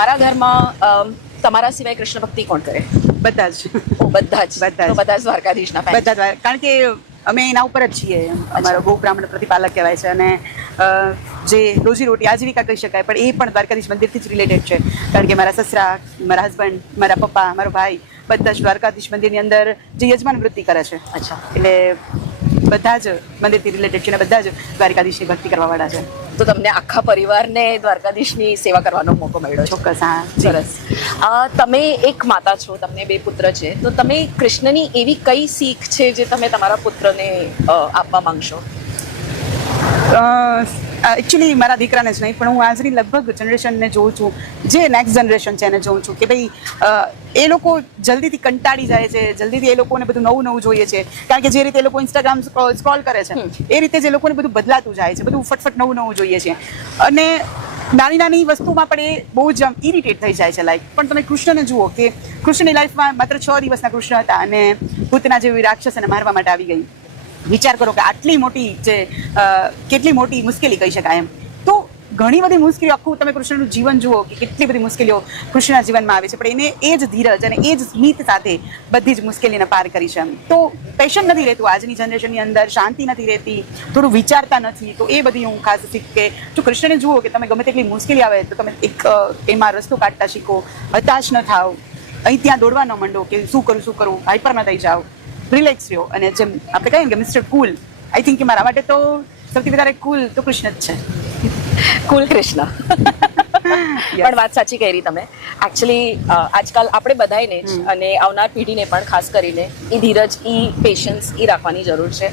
તમારા ઘરમાં તમારા સિવાય કૃષ્ણ ભક્તિ કોણ કરે? બધા જ બધા જ દ્વારકાધીશના fan. બધા જ કારણ કે અમે એના ઉપર જ છીએ. અમારો ગૌ બ્રાહ્મણ પ્રતિપાલક કહેવાય છે અને જે રોજીરોટી આજીવિકા કહી શકાય પણ એ પણ દ્વારકાધીશ મંદિરથી જ રિલેટેડ છે. કારણ કે મારા સસરા, મારા હસબન્ડ, મારા પપ્પા, મારો ભાઈ બધા જ દ્વારકાધીશ મંદિરની અંદર જે યજમાન વૃત્તિ કરે છે. અચ્છા. એટલે બધા જ મંદિરથી રિલેટેડ છે અને બધા જ દ્વારકાધીશની ભક્તિ કરવાવાળા છે. તો તમને આખા પરિવારને દ્વારકાધીશની સેવા કરવાનો મોકો મળ્યો છે. ચોક્કસ. હા, સરસ. તમે એક માતા છો, તમને 2 પુત્ર છે, તો તમે કૃષ્ણની એવી કઈ શીખ છે જે તમે તમારા પુત્રને આપવા માંગશો? એકચ્યુઅલી મારા દીકરાને જ નહીં પણ હું આજની લગભગ જનરેશનને જોઉં છું, જે નેક્સ્ટ જનરેશન છે એને જોઉં છું કે ભાઈ એ લોકો જલ્દીથી કંટાળી જાય છે, જલ્દીથી એ લોકોને બધું નવું નવું જોઈએ છે. કારણ કે જે રીતે એ લોકો ઇન્સ્ટાગ્રામ સ્ક્રોલ કરે છે એ રીતે જ એ લોકોને બધું બદલાતું જાય છે, બધું ફટફટ નવું નવું જોઈએ છે અને નાની નાની વસ્તુમાં પણ એ બહુ જ ઇરિટેટ થઈ જાય છે. લાઈક પણ તમે કૃષ્ણને જુઓ કે કૃષ્ણની લાઈફમાં માત્ર 6 દિવસના કૃષ્ણ હતા અને પૂતના જેવી રાક્ષસને મારવા માટે આવી ગઈ. વિચાર કરો કે આટલી મોટી જે કેટલી મોટી મુશ્કેલી કહી શકાય એમ. તો ઘણી બધી મુશ્કેલીઓ, આખું તમે કૃષ્ણનું જીવન જુઓ કે કેટલી બધી મુશ્કેલીઓ કૃષ્ણના જીવનમાં આવે છે પણ એને એ જ ધીરજ અને એ જ સ્મિત સાથે બધી જ મુશ્કેલીને પાર કરી છે. તો પેશન નથી રહેતું આજની જનરેશનની અંદર, શાંતિ નથી રહેતી, થોડું વિચારતા નથી. તો એ બધી હું ખાસ શીખ કે જો કૃષ્ણને જુઓ કે તમે ગમે તેટલી મુશ્કેલી આવે તો તમે એક એમાં રસ્તો કાઢતા શીખો, હતાશ ન થાવ, અહીં ત્યાં દોડવા ન માંડો કે શું કરું, હાઈપર ન થઈ જાઓ, રિલેક્સ રહ્યો. અને જેમ આપણે કહીએ ને કે મિસ્ટર કુલ, આઈ થિંક કે મારા માટે તો સૌથી વધારે કુલ તો કૃષ્ણ જ છે. કુલ કૃષ્ણ. પણ વાત સાચી કરી તમે. એકચ્યુઅલી આજકાલ આપણે બધાને જ અને આવનાર પેઢીને પણ ખાસ કરીને એ ધીરજ, એ પેશન્સ એ રાખવાની જરૂર છે,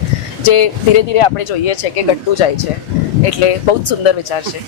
જે ધીરે ધીરે આપણે જોઈએ છે કે ઘટતું જાય છે. એટલે બહુ જ સુંદર વિચાર છે.